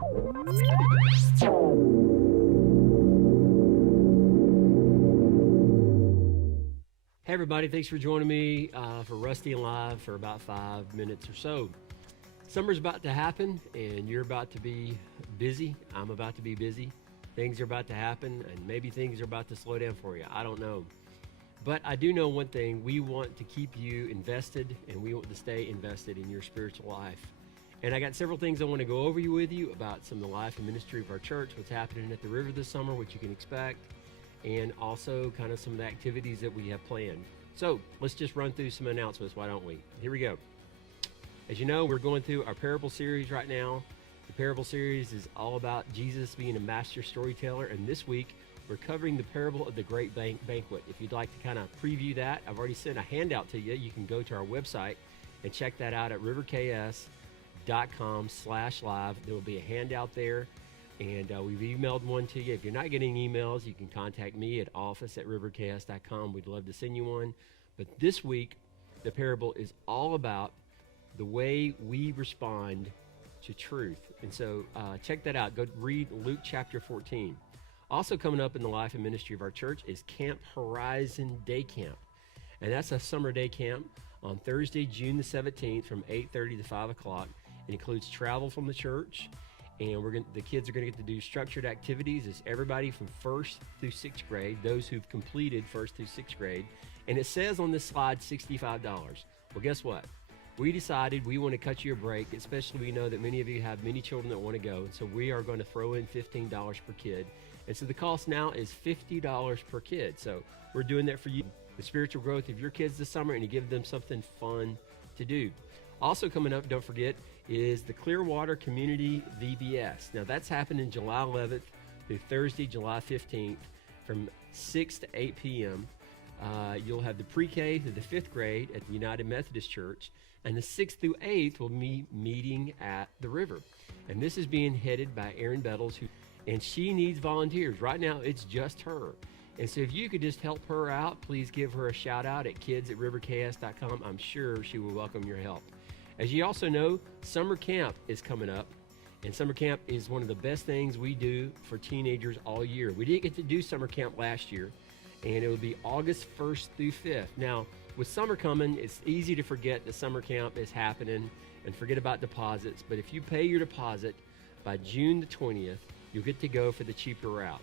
Hey everybody, thanks for joining me for Rusty and Live for about 5 minutes or so. Summer's about to happen and you're about to be busy. I'm about to be busy. Things are about to happen and maybe things are about to slow down for you. I don't know. But I do know one thing. We want to keep you invested and we want to stay invested in your spiritual life. And I got several things I want to go over with you about some of the life and ministry of our church, what's happening at the river this summer, what you can expect, and also kind of some of the activities that we have planned. So let's just run through some announcements, why don't we? Here we go. As you know, we're going through our parable series right now. The parable series is all about Jesus being a master storyteller, and this week we're covering the parable of the Great Banquet. If you'd like to kind of preview that, I've already sent a handout to you. You can go to our website and check that out at riverks.com/live. There will be a handout there. And we've emailed one to you. If you're not getting emails, you can contact me at office@riverks.com. We'd love to send you one. But this week, the parable is all about the way we respond to truth. And so check that out. Go read Luke chapter 14. Also coming up in the life and ministry of our church is Camp Horizon Day Camp. And that's a summer day camp on Thursday, June the 17th from 8:30 to 5 o'clock. It includes travel from the church. And the kids are going to get to do structured activities. It's everybody from 1st through 6th grade, those who've completed 1st through 6th grade. And it says on this slide $65. Well, guess what? We decided we want to cut you a break, especially we know that many of you have many children that want to go. And so we are going to throw in $15 per kid. And so the cost now is $50 per kid. So we're doing that for you, the spiritual growth of your kids this summer, and to give them something fun to do. Also coming up, don't forget, is the Clearwater Community VBS. Now that's happening July 11th through Thursday, July 15th from 6 to 8 p.m. You'll have the pre-K to the 5th grade at the United Methodist Church, and the 6th through 8th will be meeting at the river. And this is being headed by Erin Bettles, and she needs volunteers. Right now, it's just her. And so if you could just help her out, please give her a shout out at kids@riverks.com. I'm sure she will welcome your help. As you also know, summer camp is coming up, and summer camp is one of the best things we do for teenagers all year. We didn't get to do summer camp last year, and it will be August 1st through 5th. Now, with summer coming, it's easy to forget that summer camp is happening and forget about deposits, but if you pay your deposit by June the 20th, you'll get to go for the cheaper route.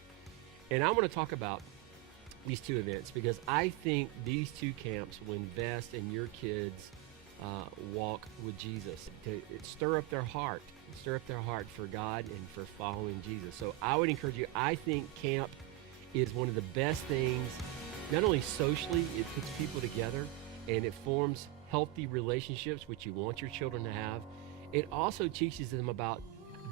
And I want to talk about these two events because I think these two camps will invest in your kids' walk with Jesus, to stir up their heart for God and for following Jesus. So I would encourage you, I think camp is one of the best things, not only socially, it puts people together and it forms healthy relationships, which you want your children to have. It also teaches them about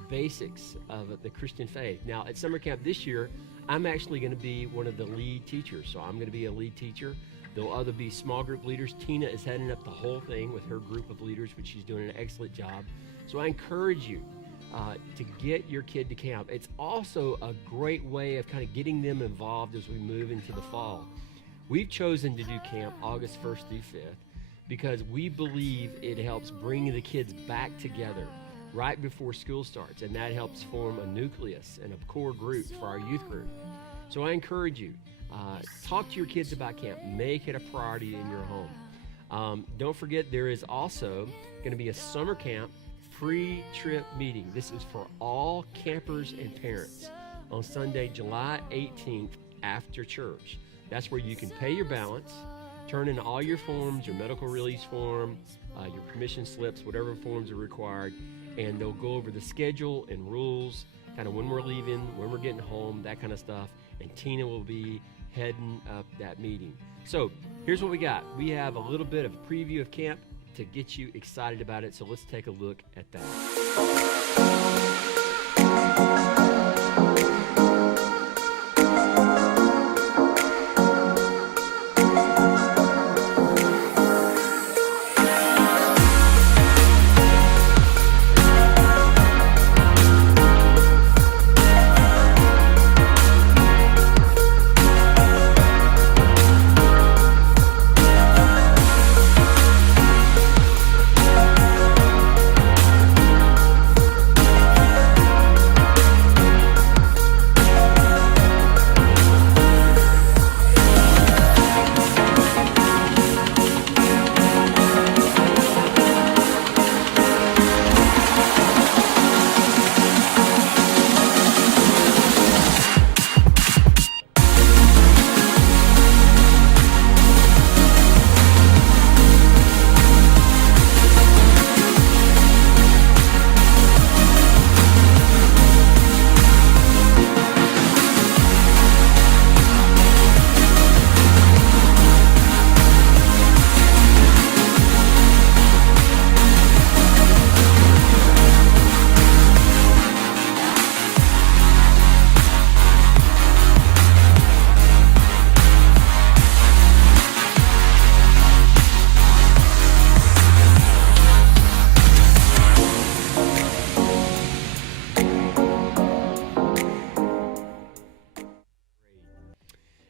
basics of the Christian faith. Now at summer camp this year, I'm actually going to be one of the lead teachers. So I'm going to be a lead teacher. There'll other be small group leaders. Tina is heading up the whole thing with her group of leaders, which she's doing an excellent job. So I encourage you to get your kid to camp. It's also a great way of kind of getting them involved as we move into the fall. We've chosen to do camp August 1st through 5th because we believe it helps bring the kids back together right before school starts, and that helps form a nucleus and a core group for our youth group. So I encourage you, talk to your kids about camp. Make it a priority in your home. Don't forget, there is also going to be a summer camp pre-trip meeting. This is for all campers and parents on Sunday, July 18th after church. That's where you can pay your balance, turn in all your forms, your medical release form, your permission slips, whatever forms are required, and they'll go over the schedule and rules, kind of when we're leaving, when we're getting home, that kind of stuff. And Tina will be heading up that meeting. So here's what we got. We have a little bit of a preview of camp to get you excited about it. So let's take a look at that.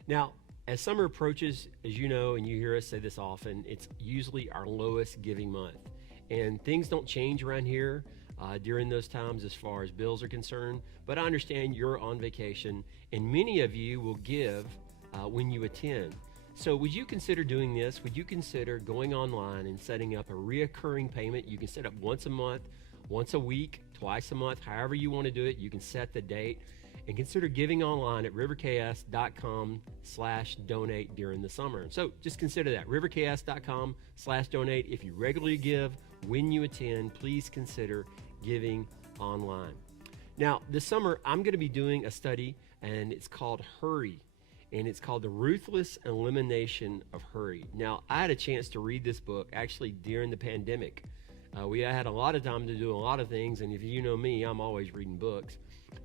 Now, as summer approaches, as you know, and you hear us say this often, it's usually our lowest giving month. And things don't change around here during those times as far as bills are concerned. But I understand you're on vacation, and many of you will give when you attend. So would you consider doing this? Would you consider going online and setting up a reoccurring payment? You can set up once a month, once a week, twice a month, however you want to do it. You can set the date. And consider giving online at riverks.com/donate during the summer. So just consider that, riverks.com/donate. If you regularly give, when you attend, please consider giving online. Now, this summer, I'm going to be doing a study, and it's called Hurry, and it's called The Ruthless Elimination of Hurry. Now, I had a chance to read this book actually during the pandemic. We had a lot of time to do a lot of things, and if you know me, I'm always reading books.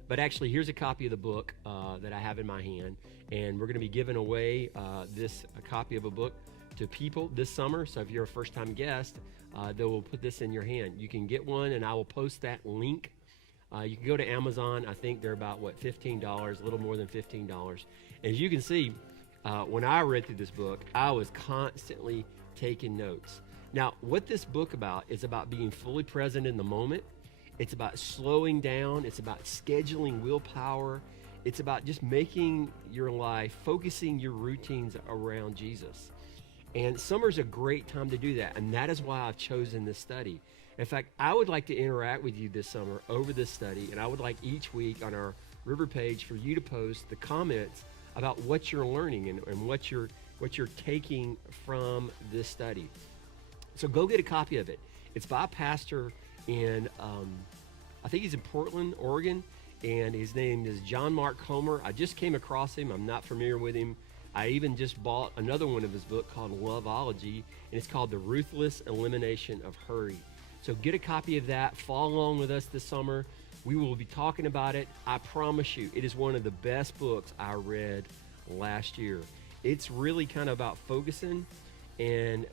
But actually, here's a copy of the book that I have in my hand, and we're going to be giving away a copy of a book to people this summer. So if you're a first-time guest, they will put this in your hand. You can get one, and I will post that link. You can go to Amazon. I think they're about, $15, a little more than $15. As you can see, when I read through this book, I was constantly taking notes. Now, what this book is about being fully present in the moment. It's about slowing down. It's about scheduling willpower. It's about just making your life, focusing your routines around Jesus. And summer's a great time to do that, and that is why I've chosen this study. In fact, I would like to interact with you this summer over this study, and I would like each week on our River page for you to post the comments about what you're learning and what you're taking from this study. So go get a copy of it. It's by a pastor in, I think he's in Portland, Oregon, and his name is John Mark Comer. I just came across him. I'm not familiar with him. I even just bought another one of his books called Loveology, and it's called The Ruthless Elimination of Hurry. So get a copy of that. Follow along with us this summer. We will be talking about it. I promise you, it is one of the best books I read last year. It's really kind of about focusing and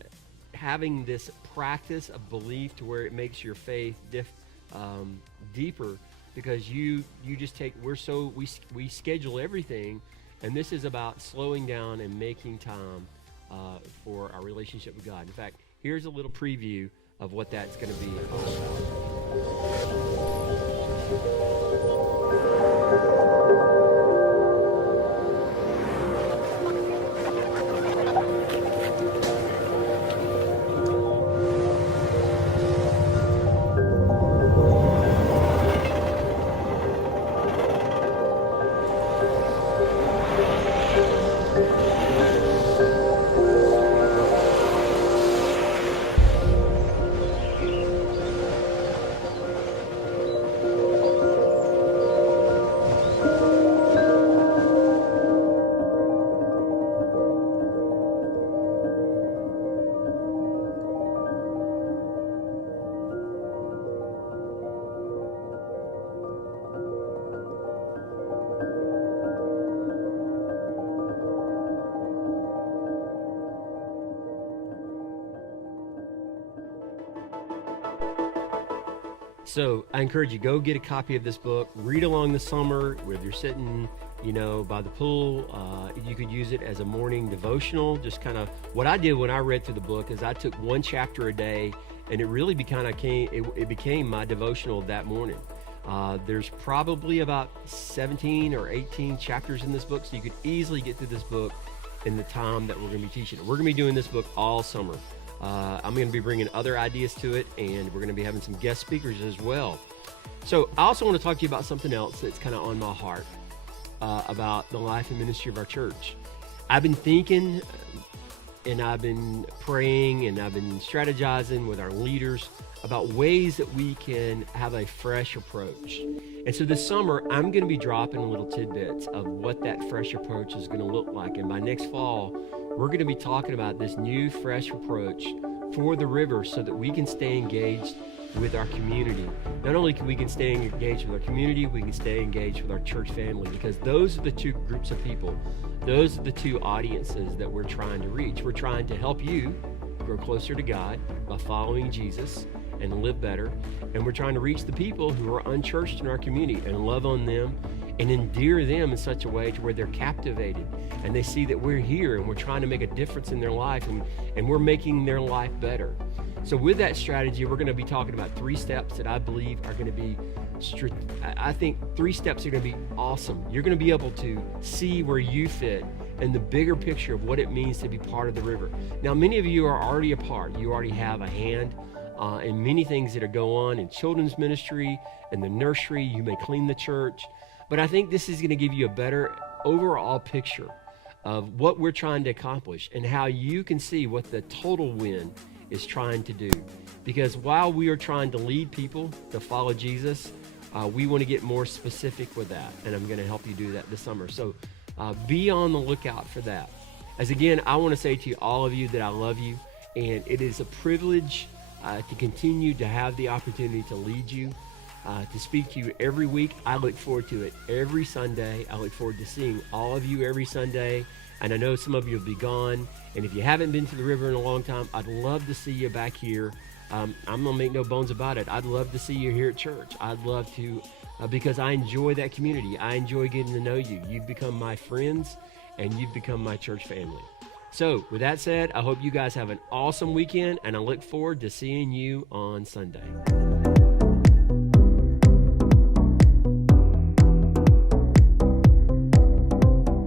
having this practice of belief to where it makes your faith deeper, because you just we schedule everything, and this is about slowing down and making time for our relationship with God. In fact, here's a little preview of what that's going to be all about. So I encourage you, go get a copy of this book, read along the summer, whether you're sitting, by the pool. You could use it as a morning devotional. Just kind of what I did when I read through the book is I took one chapter a day, and it really became my devotional that morning. There's probably about 17 or 18 chapters in this book, so you could easily get through this book in the time that we're going to be teaching it. We're going to be doing this book all summer. I'm going to be bringing other ideas to it, and we're going to be having some guest speakers as well. So I also want to talk to you about something else that's kind of on my heart about the life and ministry of our church. I've been thinking, and I've been praying, and I've been strategizing with our leaders about ways that we can have a fresh approach. And so this summer, I'm going to be dropping little tidbits of what that fresh approach is going to look like. And by next fall, we're going to be talking about this new fresh approach for the river so that we can stay engaged with our community. Not only can we stay engaged with our community, we can stay engaged with our church family, because those are the two groups of people. Those are the two audiences that we're trying to reach. We're trying to help you grow closer to God by following Jesus and live better. And we're trying to reach the people who are unchurched in our community and love on them and endear them in such a way to where they're captivated and they see that we're here and we're trying to make a difference in their life, and we're making their life better. So with that strategy, we're going to be talking about 3 steps that I believe are going to be, I think 3 steps are going to be awesome. You're going to be able to see where you fit and the bigger picture of what it means to be part of the river. Now, many of you are already a part. You already have a hand in many things that are going on in children's ministry, in the nursery. You may clean the church. But I think this is going to give you a better overall picture of what we're trying to accomplish and how you can see what the total win is trying to do. Because while we are trying to lead people to follow Jesus, we want to get more specific with that. And I'm going to help you do that this summer. So be on the lookout for that. As again, I want to say to all of you that I love you. And it is a privilege to continue to have the opportunity to lead you, to speak to you every week. I look forward to it every Sunday. I look forward to seeing all of you every Sunday. And I know some of you will be gone. And if you haven't been to the river in a long time, I'd love to see you back here. I'm going to make no bones about it. I'd love to see you here at church. I'd love to, because I enjoy that community. I enjoy getting to know you. You've become my friends, and you've become my church family. So with that said, I hope you guys have an awesome weekend, and I look forward to seeing you on Sunday.